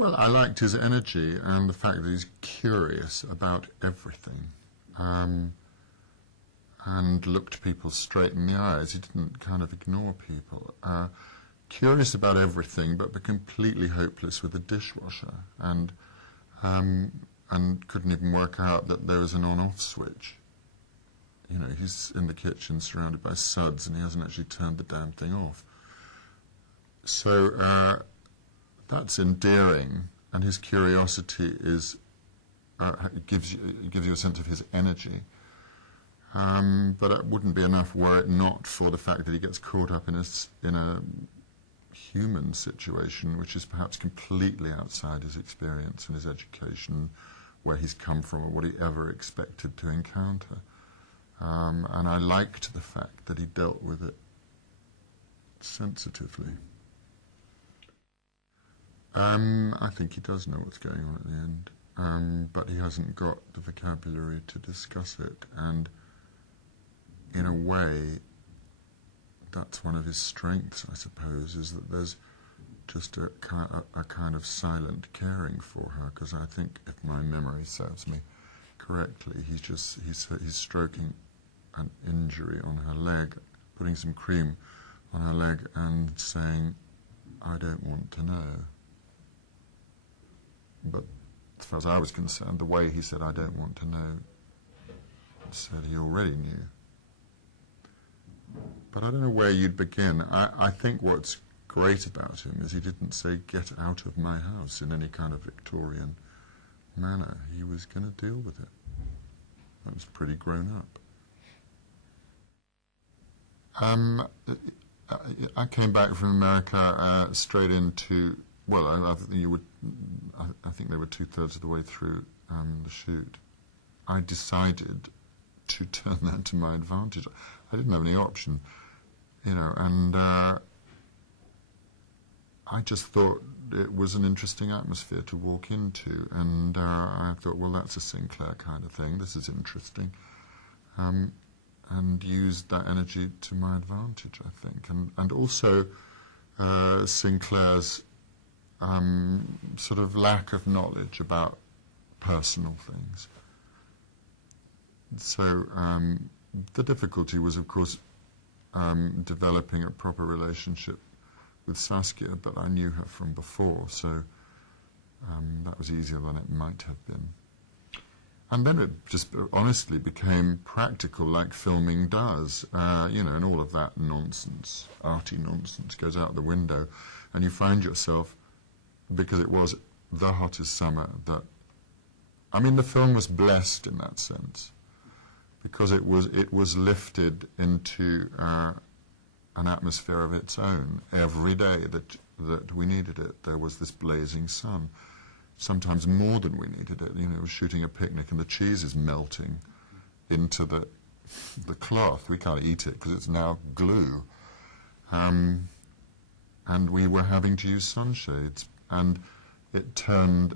Well, I liked his energy and the fact that he's curious about everything, and looked people straight in the eyes. He didn't kind of ignore people. Curious about everything, but completely hopeless with the dishwasher, and couldn't even work out that there was an on-off switch. You know, he's in the kitchen surrounded by suds, and he hasn't actually turned the damn thing off. So that's endearing, and his curiosity is gives you a sense of his energy. But it wouldn't be enough were it not for the fact that he gets caught up in a human situation which is perhaps completely outside his experience and his education, where he's come from, or what he ever expected to encounter. And I liked the fact that he dealt with it sensitively. I think he does know what's going on at the end, but he hasn't got the vocabulary to discuss it, and in a way that's one of his strengths, I suppose, is that there's just a kind of silent caring for her, because I think, if my memory serves me correctly, he's stroking an injury on her leg, putting some cream on her leg and saying, "I don't want to know." But as far as I was concerned, the way he said, "I don't want to know," said he already knew. But I don't know where you'd begin. I think what's great about him is he didn't say, "Get out of my house," in any kind of Victorian manner. He was going to deal with it. That was pretty grown up. I came back from America straight into, well, I think they were 2/3 of the way through the shoot. I decided to turn that to my advantage. I didn't have any option, you know, and I just thought it was an interesting atmosphere to walk into, and I thought, well, that's a Sinclair kind of thing, this is interesting, and used that energy to my advantage, I think, and also Sinclair's sort of lack of knowledge about personal things. So the difficulty was, of course, developing a proper relationship with Saskia, but I knew her from before, so that was easier than it might have been. And then it just honestly became practical, like filming does, you know, and all of that nonsense, arty nonsense, goes out the window, and you find yourself, because it was the hottest summer, that, I mean, the film was blessed in that sense, because it was lifted into an atmosphere of its own every day that we needed it. There was this blazing sun, sometimes more than we needed it. You know, it was shooting a picnic and the cheese is melting into the cloth. We can't eat it because it's now glue. And we were having to use sunshades, and it turned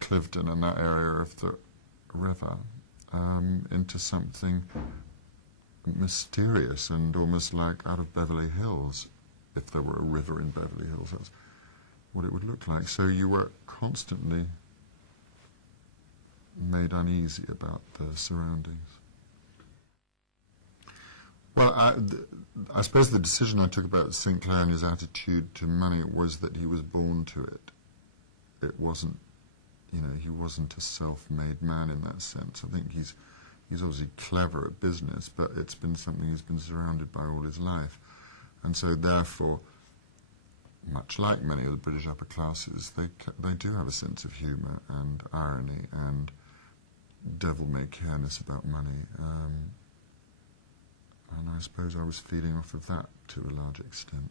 Cliveden and that area of the river into something mysterious and almost like out of Beverly Hills. If there were a river in Beverly Hills, that's what it would look like. So you were constantly made uneasy about the surroundings. Well, I suppose the decision I took about Sinclair and his attitude to money was that he was born to it. It wasn't, you know, he wasn't a self-made man in that sense. I think he's obviously clever at business, but it's been something he's been surrounded by all his life. And so therefore, much like many of the British upper classes, they do have a sense of humour and irony and devil-may-careness about money. And I suppose I was feeding off of that to a large extent.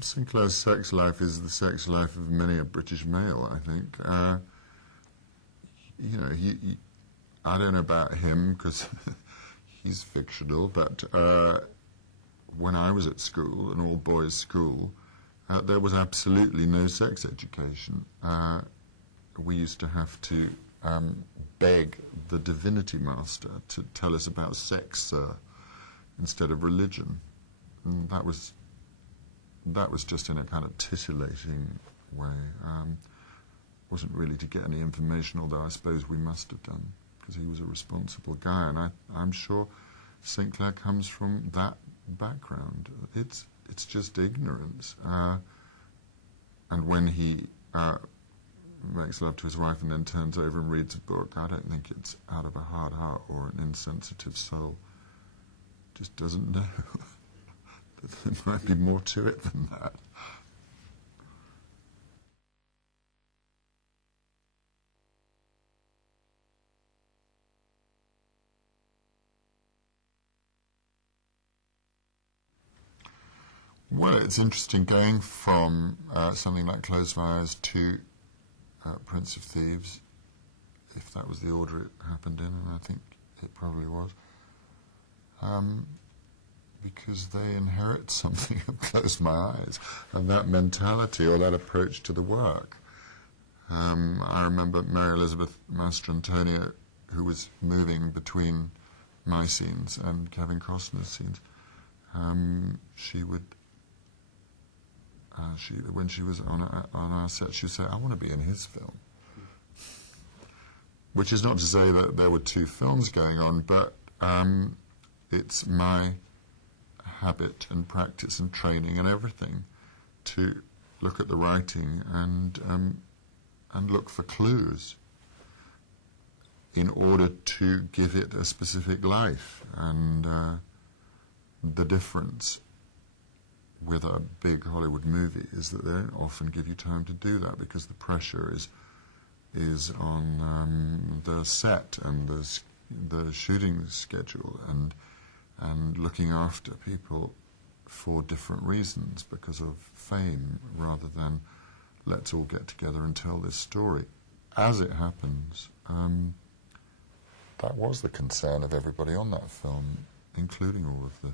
Sinclair's sex life is the sex life of many a British male, I think. You know, I don't know about him because he's fictional, but when I was at school, an all-boys school, there was absolutely no sex education. We used to have to beg the divinity master to tell us about sex, sir, instead of religion. And that was that was just in a kind of titillating way. Wasn't really to get any information, although I suppose we must have done, because he was a responsible guy, and I'm sure St. Clair comes from that background. It's just ignorance. And when he makes love to his wife and then turns over and reads a book, I don't think it's out of a hard heart or an insensitive soul. Just doesn't know. There might be more to it than that. Well, it's interesting going from something like Closed my Eyes to Prince of Thieves, if that was the order it happened in, and I think it probably was, because they inherit something of Closed My Eyes, and that mentality or that approach to the work. I remember Mary Elizabeth Mastrantonio, who was moving between my scenes and Kevin Costner's scenes. She would when she was on our set, she would say, "I want to be in his film." Which is not to say that there were two films going on, but it's my habit and practice and training and everything to look at the writing and look for clues in order to give it a specific life. And the difference with a big Hollywood movie is that they don't often give you time to do that, because the pressure is on the set and the shooting schedule and looking after people for different reasons because of fame, rather than let's all get together and tell this story. As it happens, that was the concern of everybody on that film, including all of the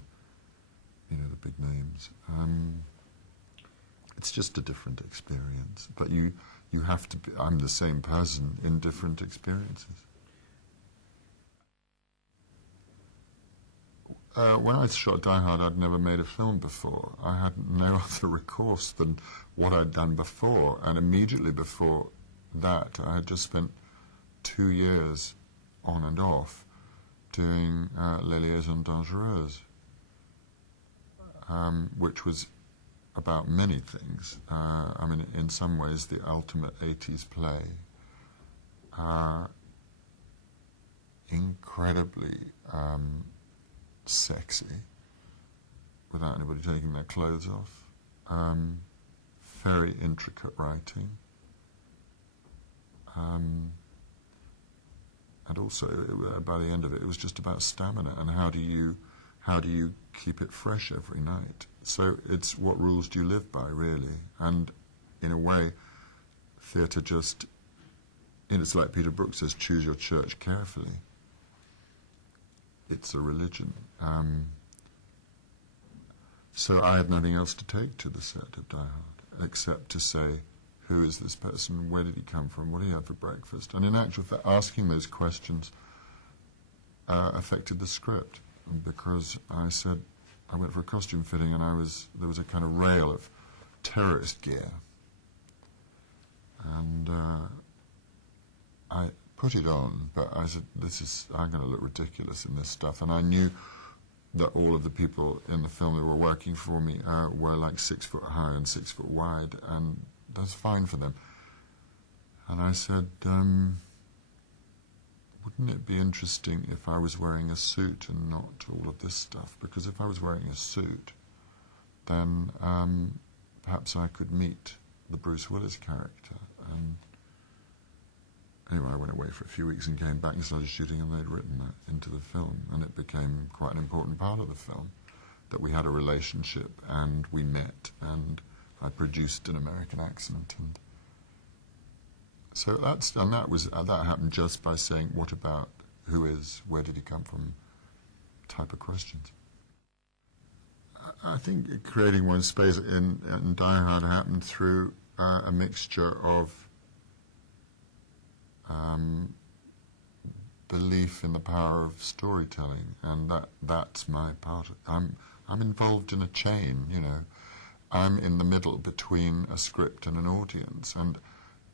big names. It's just a different experience, but you have to be, I'm the same person in different experiences. When I shot Die Hard, I'd never made a film before. I had no other recourse than what I'd done before, and immediately before that I had just spent 2 years on and off doing Les Liaisons Dangereuses, which was about many things. I mean, in some ways, the ultimate 80s play. Incredibly sexy, without anybody taking their clothes off. Very intricate writing. And also, by the end of it, it was just about stamina and how do you keep it fresh every night. So it's what rules do you live by, really? And in a way, theatre just, it's like Peter Brook says, choose your church carefully. It's a religion. So I had nothing else to take to the set of Die Hard, except to say, who is this person? Where did he come from? What did he have for breakfast? And in actual fact, asking those questions affected the script, because I said, I went for a costume fitting, and there was a kind of rail of terrorist gear, and I put it on, but I said, I'm going to look ridiculous in this stuff, and I knew that all of the people in the film who were working for me were like 6 foot high and 6 foot wide, and that's fine for them. And I said, wouldn't it be interesting if I was wearing a suit and not all of this stuff? Because if I was wearing a suit, then perhaps I could meet the Bruce Willis character. And anyway, I went away for a few weeks and came back and started shooting, and they'd written that into the film, and it became quite an important part of the film, that we had a relationship and we met, and I produced an American accent, and so that happened just by saying, what about, who is, where did he come from, type of questions. I think creating one space in Die Hard happened through a mixture of belief in the power of storytelling, and that's my part. I'm involved in a chain, I'm in the middle between a script and an audience, and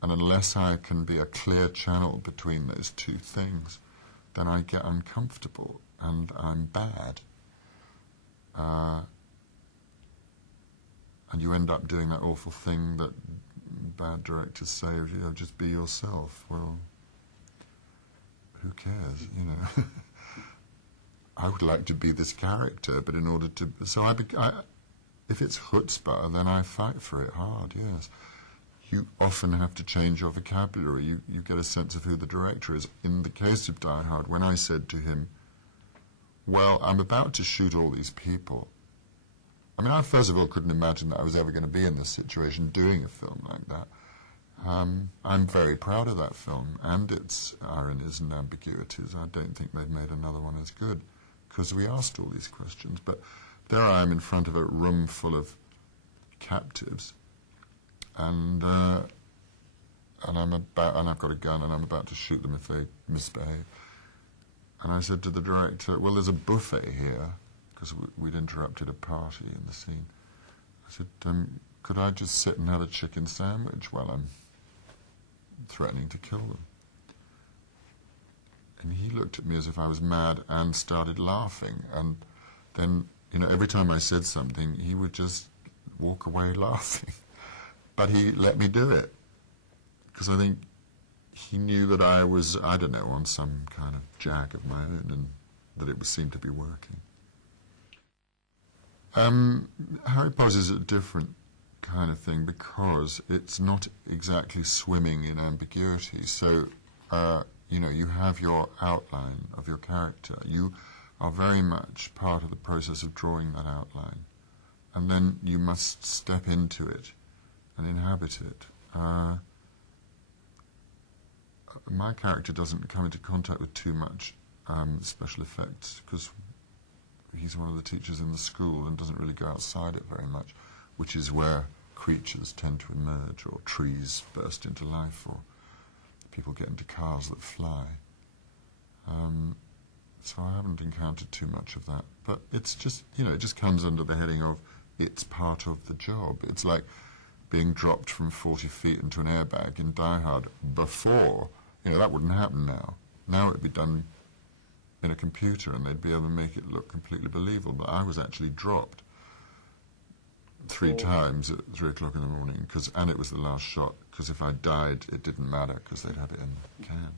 unless I can be a clear channel between those two things, then I get uncomfortable and I'm bad. And you end up doing that awful thing that bad directors say of you, just be yourself. Well, who cares, you know? I would like to be this character, but in order to... So if it's chutzpah, then I fight for it hard, yes. You often have to change your vocabulary. You get a sense of who the director is. In the case of Die Hard, when I said to him, well, I'm about to shoot all these people. I mean, I first of all couldn't imagine that I was ever going to be in this situation doing a film like that. I'm very proud of that film and its ironies and ambiguities. I don't think they've made another one as good, because we asked all these questions. But there I am in front of a room full of captives, and I've got a gun and I'm about to shoot them if they misbehave. And I said to the director, well, there's a buffet here, because we'd interrupted a party in the scene. I said, could I just sit and have a chicken sandwich while I'm threatening to kill them? And he looked at me as if I was mad and started laughing. And then, you know, every time I said something, he would just walk away laughing. But he let me do it, because I think he knew that I was, I don't know, on some kind of jag of my own, and that it seemed to be working. Harry Potter is a different kind of thing because it's not exactly swimming in ambiguity. So, you know, you have your outline of your character. You are very much part of the process of drawing that outline. And then you must step into it and inhabit it. My character doesn't come into contact with too much special effects, because he's one of the teachers in the school and doesn't really go outside it very much, which is where creatures tend to emerge, or trees burst into life, or people get into cars that fly. So I haven't encountered too much of that. But it's just, you know, it just comes under the heading of it's part of the job. It's like being dropped from 40 feet into an airbag in Die Hard before. You know, that wouldn't happen now. Now it'd be done in a computer and they'd be able to make it look completely believable. But I was actually dropped 3 times at 3 o'clock in the morning, and it was the last shot, because if I died, it didn't matter, because they'd had it in the can.